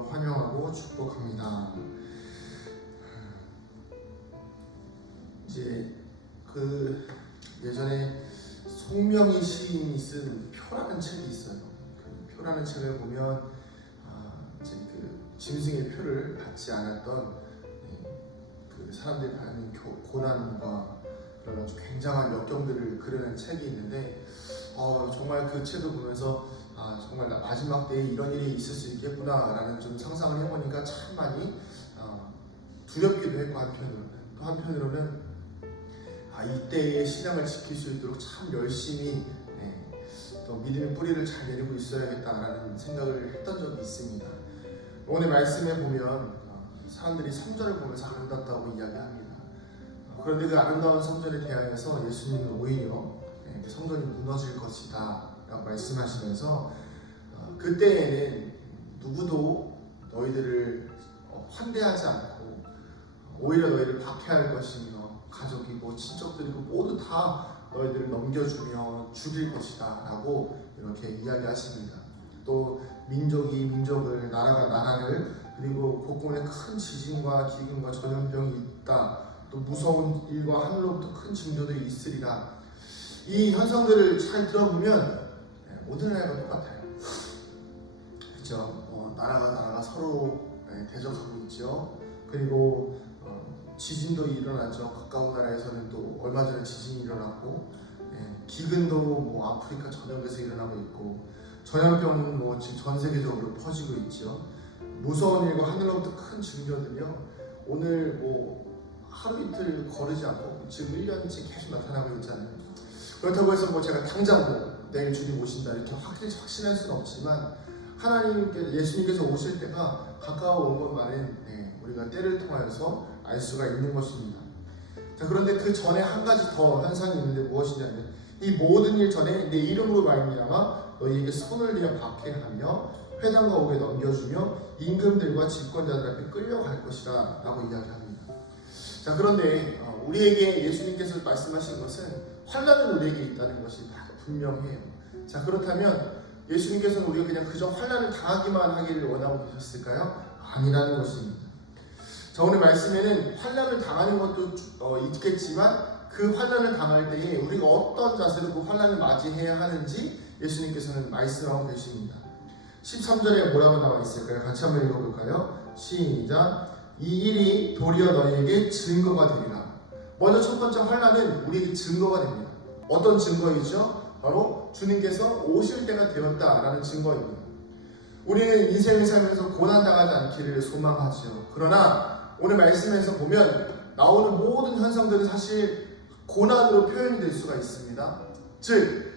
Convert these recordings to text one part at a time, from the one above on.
이름으로 환영하고 축복합니다. 이제 예전에 송명희 시인이 쓴 표라는 책이 있어요. 그 표라는 책을 보면 이제 짐승의 표를 받지 않았던 그 사람들이 받는 고난과 그런 아주 굉장한 역경들을 그려낸 책이 있는데 정말 그 책을 보면서 정말 마지막 때에 이런 일이 있을 수 있겠구나라는 좀 상상을 해보니까 참 많이 두렵기도 했고, 한편으로는 이때의 신앙을 지킬 수 있도록 참 열심히 또 믿음의 뿌리를 잘 내리고 있어야겠다라는 생각을 했던 적이 있습니다. 오늘 말씀에 보면 사람들이 성전을 보면서 아름답다고 이야기합니다. 그런데 그 아름다운 성전에 대하여서 예수님은 오히려 성전이 무너질 것이다 라고 말씀하시면서 그때에는 누구도 너희들을 환대하지 않고 오히려 너희를 박해할 것이며 가족이고 친척들이고 모두 다 너희들을 넘겨주며 죽일 것이다 라고 이렇게 이야기하십니다. 또 민족이 민족을, 나라가 나라를, 그리고 곳곳에 큰 지진과 기근과 전염병이 있다, 또 무서운 일과 하늘로부터 큰 징조들이 있으리라. 이 현상들을 잘 들어보면 모든 나라가 똑같아요. 그렇죠? 나라가 서로 대적하고 있죠. 그리고 지진도 일어나죠. 가까운 나라에서는 또 얼마 전에 지진이 일어났고, 기근도 아프리카 전역에서 일어나고 있고, 전염병은 지금 전 세계적으로 퍼지고 있죠. 무서운 일과 하늘로부터 큰 징조들이요, 오늘 하루 이틀 거르지 않고 지금 1년째 계속 나타나고 있잖아요. 그렇다고 해서 제가 당장 내일 주님 오신다 이렇게 확신할 수는 없지만, 예수님께서 오실 때가 가까워 온 것만은 우리가 때를 통하여서 알 수가 있는 것입니다. 자, 그런데 그 전에 한 가지 더 현상이 있는데 무엇이냐면, 이 모든 일 전에 내 이름으로 말미암아 너희에게 손을 내어 박해하며 회당과 옥에 넘겨주며 임금들과 집권자들 앞에 끌려갈 것이라 라고 이야기합니다. 자, 그런데 우리에게 예수님께서 말씀하신 것은 환난은 우리에게 있다는 것이 분명해요. 자, 그렇다면 예수님께서는 우리가 그냥 그저 환난을 당하기만 하기를 원하고 계셨을까요? 아니라는 것입니다. 자, 오늘 말씀에는 환난을 당하는 것도 있겠지만 그 환난을 당할 때에 우리가 어떤 자세로 그 환난을 맞이해야 하는지 예수님께서는 말씀하고 계십니다. 13절에 뭐라고 나와 있을까요? 같이 한번 읽어볼까요? 시작. 이 일이 도리어 너희에게 증거가 되리라. 먼저 첫 번째 환난은 우리에게 증거가 됩니다. 어떤 증거이죠? 바로 주님께서 오실 때가 되었다라는 증거입니다. 우리는 인생을 살면서 고난당하지 않기를 소망하죠. 그러나 오늘 말씀에서 보면 나오는 모든 현상들은 사실 고난으로 표현이 될 수가 있습니다. 즉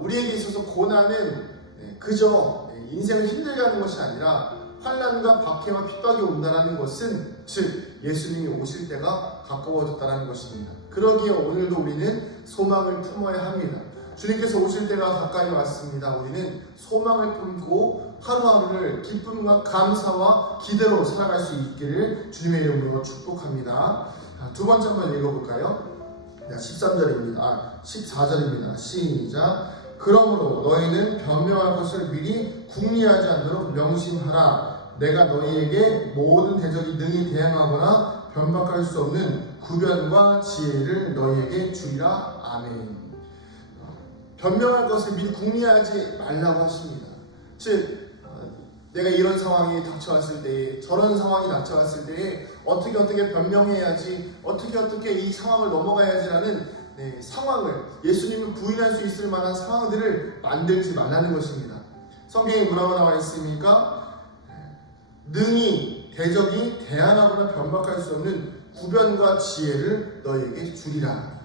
우리에게 있어서 고난은 그저 인생을 힘들게 하는 것이 아니라 환난과 박해와 핍박이 온다는 것은, 즉 예수님이 오실 때가 가까워졌다는 것입니다. 그러기에 오늘도 우리는 소망을 품어야 합니다. 주님께서 오실 때가 가까이 왔습니다. 우리는 소망을 품고 하루하루를 기쁨과 감사와 기대로 살아갈 수 있기를 주님의 이름으로 축복합니다. 두 번째 한번 읽어볼까요? 14절입니다. 시작. 그러므로 너희는 변명할 것을 미리 궁리하지 않도록 명심하라. 내가 너희에게 모든 대적이 능히 대항하거나 변박할 수 없는 구변과 지혜를 너희에게 주리라. 아멘. 변명할 것을 미리 궁리하지 말라고 하십니다. 즉 내가 이런 상황이 닥쳐왔을 때에, 저런 상황이 닥쳐왔을 때에 어떻게 변명해야지, 어떻게 이 상황을 넘어가야지라는 상황을, 예수님을 부인할 수 있을 만한 상황들을 만들지 말라는 것입니다. 성경에 뭐라고 나와 있습니까? 능히 대적이 대항하거나 변박할 수 없는 구변과 지혜를 너희에게 주리라.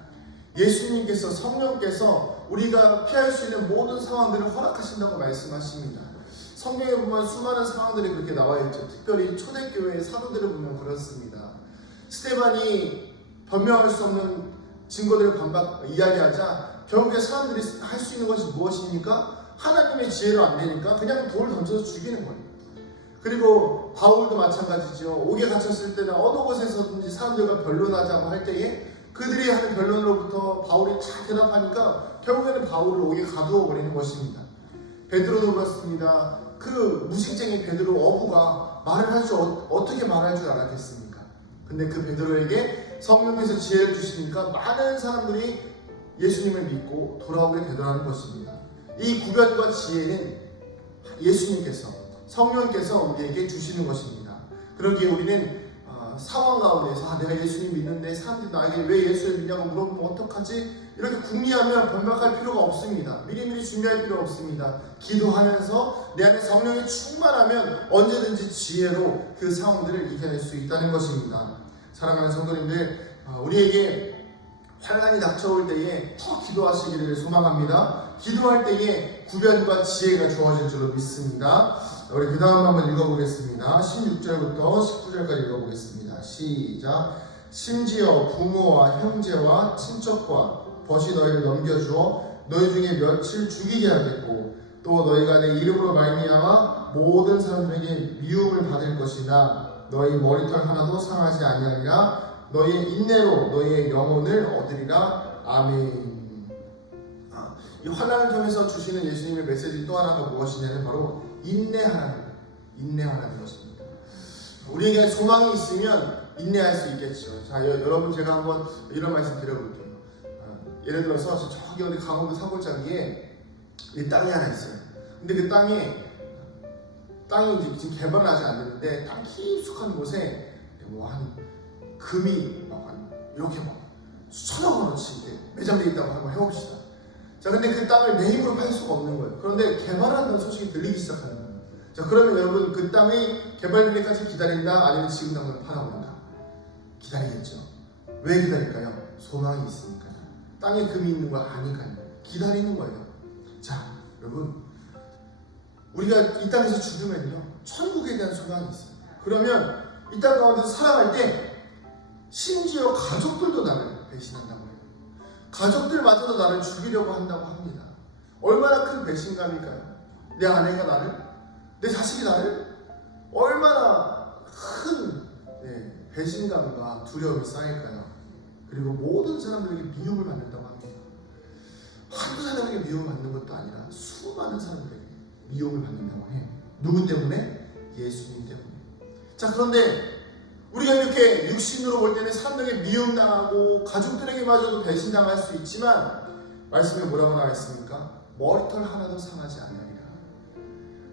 예수님께서, 성령께서 우리가 피할 수 있는 모든 상황들을 허락하신다고 말씀하십니다. 성경에 보면 수많은 상황들이 그렇게 나와 있죠. 특별히 초대교회의 사도들을 보면 그렇습니다. 스데반이 변명할 수 없는 증거들을 이야기하자 결국에 사람들이 할 수 있는 것이 무엇입니까? 하나님의 지혜로 안 되니까 그냥 돌을 던져서 죽이는 거예요. 그리고 바울도 마찬가지죠. 옥에 갇혔을 때나 어느 곳에서든지 사람들과 변론하자고 할 때에 그들이 하는 변론으로부터 바울이 잘 대답하니까 결국에는 바울을 옥에 가두어 버리는 것입니다. 베드로도 그렇습니다. 그 무식쟁이 베드로 어부가 말을 할 줄 어떻게 말할 줄 알았겠습니까? 근데 그 베드로에게 성령께서 지혜를 주시니까 많은 사람들이 예수님을 믿고 돌아오게 되더라는 것입니다. 이 구별과 지혜는 예수님께서, 성령께서 우리에게 주시는 것입니다. 그러기에 우리는 상황 가운데서 내가 예수님 믿는데 사람들이 나에게 왜 예수를 믿냐고 물어보면 어떡하지? 이렇게 궁리하면 변박할 필요가 없습니다. 미리미리 준비할 필요 없습니다. 기도하면서 내 안에 성령이 충만하면 언제든지 지혜로 그 상황들을 이겨낼 수 있다는 것입니다. 사랑하는 성도님들, 우리에게 환난이 닥쳐올 때에 더 기도하시기를 소망합니다. 기도할 때에 구변과 지혜가 주어질 줄로 믿습니다. 우리 그 다음 한번 읽어보겠습니다. 16절부터 19절까지 읽어보겠습니다. 시작. 심지어 부모와 형제와 친척과 벗이 너희를 넘겨주어 너희 중에 며칠 죽이게 하겠고 또 너희가 내 이름으로 말미암아 모든 사람들에게 미움을 받을 것이나 너희 머리털 하나도 상하지 아니하리라. 너희의 인내로 너희의 영혼을 얻으리라. 아멘. 이 환난을 통해서 주시는 예수님의 메시지 또 하나가 무엇이냐면 바로 인내하라는 것입니다. 우리에게 소망이 있으면 인내할 수 있겠죠. 자, 여러분 제가 한번 이런 말씀 드려볼게요. 예를 들어서 저기 어디 강원도 사골짜기에 이 땅이 하나 있어요. 근데 그 땅이 이제 지금 개발을 아직 안 됐는데 땅 깊숙한 곳에 뭐 한 금이 이렇게 수천억 원어치 매장돼 있다고 한번 해봅시다. 자, 근데 그 땅을 내 힘으로 팔 수가 없는 거예요. 그런데 개발한다는 소식이 들리기 시작하는 거예요. 자, 그러면 여러분 그 땅이 개발될 때까지 기다린다? 아니면 지금 당장 팔아버린다? 기다리겠죠. 왜 기다릴까요? 소망이 있으니까요. 땅에 금이 있는 거 아니까요. 기다리는 거예요. 자, 여러분, 우리가 이 땅에서 죽으면요 천국에 대한 소망이 있어요. 그러면 이 땅 가운데서 살아갈 때 심지어 가족들도 나를 배신한다고 해요. 가족들마저도 나를 죽이려고 한다고 합니다. 얼마나 큰 배신감일까요? 내 아내가 나를, 내 자식이 나를 얼마나 큰 배신감과 두려움이 쌓일까요? 그리고 모든 사람들에게 미움을 받는다고 합니다. 한두 사람에게 미움을 받는 것도 아니라 수많은 사람들에게 미움을 받는다고 해요. 누구 때문에? 예수님 때문에. 자, 그런데 우리가 이렇게 육신으로 볼 때는 사람들에게 미움당하고 가족들에게마저도 배신당할 수 있지만 말씀에 뭐라고 나와 있습니까? 머리털 하나도 상하지 않으리라.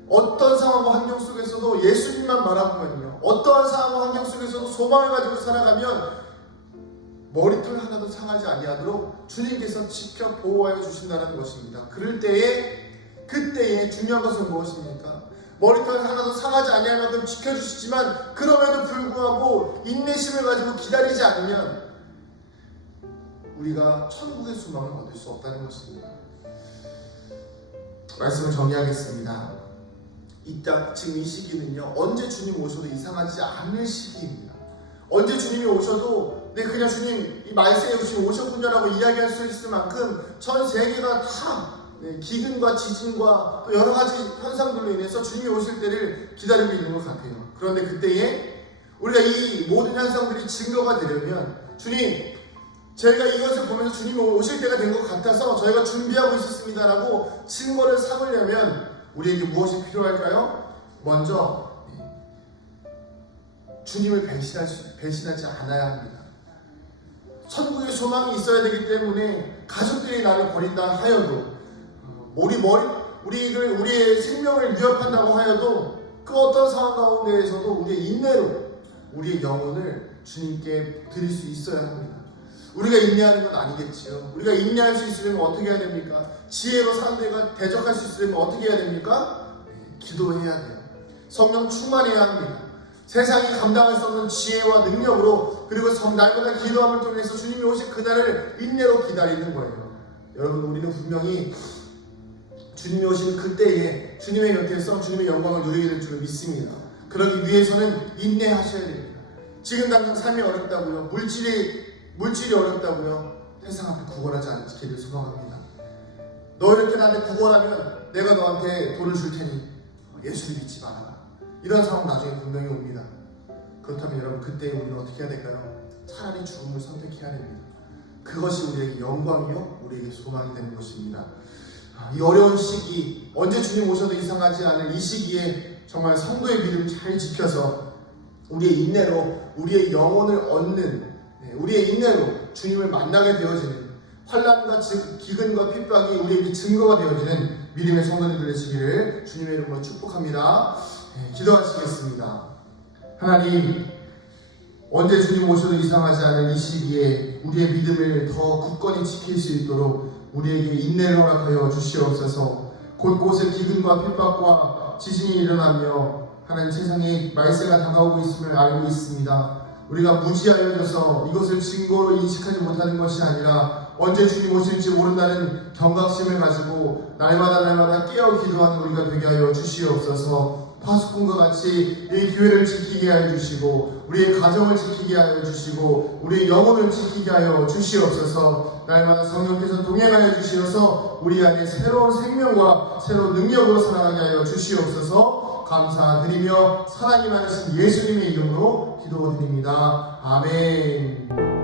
어떤 상황과 환경 속에서도 예수님만 바라보면요, 어떠한 상황과 환경 속에서도 소망을 가지고 살아가면 머리털 하나도 상하지 아니하도록 주님께서 지켜 보호하여 주신다는 것입니다. 그럴 때에, 그때에 중요한 것은 무엇입니까? 머리털 하나도 상하지 아니할 만큼 지켜주시지만 그럼에도 불구하고 인내심을 가지고 기다리지 않으면 우리가 천국의 소망을 얻을 수 없다는 것입니다. 말씀을 정리하겠습니다. 지금 이 시기는요, 언제 주님 오셔도 이상하지 않을 시기입니다. 언제 주님이 오셔도 그냥 주님 이 말세에 주님 오셨군요라고 이야기할 수 있을 만큼 전 세계가 다 기근과 지진과 또 여러 가지 현상들로 인해서 주님이 오실 때를 기다리고 있는 것 같아요. 그런데 그때에 우리가 이 모든 현상들이 증거가 되려면 주님, 저희가 이것을 보면서 주님이 오실 때가 된 것 같아서 저희가 준비하고 있었습니다라고 증거를 삼으려면 우리에게 무엇이 필요할까요? 먼저 주님을 배신하지 않아야 합니다. 천국의 소망이 있어야 되기 때문에 가족들이 나를 버린다 하여도 우리의 생명을 위협한다고 하여도 그 어떤 상황 가운데에서도 우리의 인내로 우리의 영혼을 주님께 드릴 수 있어야 합니다. 우리가 인내하는 건 아니겠지요. 우리가 인내할 수 있으려면 어떻게 해야 됩니까? 지혜로 사람들과 대적할 수 있으려면 어떻게 해야 됩니까? 기도해야 돼요. 성령 충만해야 합니다. 세상이 감당할 수 없는 지혜와 능력으로, 그리고 날마다 기도함을 통해서 주님이 오실 그날을 인내로 기다리는 거예요. 여러분, 우리는 분명히 주님이 오시는 그때에 주님의 곁에서 주님의 영광을 누리게 될 줄 믿습니다. 그러기 위해서는 인내하셔야 됩니다. 지금 당장 삶이 어렵다고요, 물질이 어렵다고요, 세상 앞에 구걸하지 않기를 소망합니다. 너 이렇게 나한테 구걸하면 내가 너한테 돈을 줄 테니 예수를 믿지 말아라. 이런 상황 나중에 분명히 옵니다. 그렇다면 여러분, 그때 우리는 어떻게 해야 될까요? 차라리 죽음을 선택해야 됩니다. 그것이 우리에게 영광이요, 우리에게 소망이 되는 것입니다. 이 어려운 시기, 언제 주님 오셔도 이상하지 않을 이 시기에 정말 성도의 믿음 잘 지켜서 우리의 인내로 우리의 영혼을 얻는, 우리의 인내로 주님을 만나게 되어지는, 환난과 기근과 핍박이 우리에게 증거가 되어지는 믿음의 성도들 되시기를 주님의 이름으로 축복합니다. 기도하시겠습니다. 하나님, 언제 주님 오셔도 이상하지 않은 이 시기에 우리의 믿음을 더 굳건히 지킬 수 있도록 우리에게 인내를 허락하여 주시옵소서. 곳곳에 기근과 핍박과 지진이 일어나며 하나님 세상에 말세가 다가오고 있음을 알고 있습니다. 우리가 무지하여져서 이것을 증거로 인식하지 못하는 것이 아니라 언제 주님 오실지 모른다는 경각심을 가지고 날마다 깨어 기도하는 우리가 되게 하여 주시옵소서. 파수꾼과 같이 이 교회를 지키게 하여 주시고 우리의 가정을 지키게 하여 주시고 우리의 영혼을 지키게 하여 주시옵소서. 날마다 성령께서 동행하여 주시어서 우리 안에 새로운 생명과 새로운 능력으로 살아가게 하여 주시옵소서. 감사드리며 사랑이 많으신 예수님의 이름으로 기도드립니다. 아멘.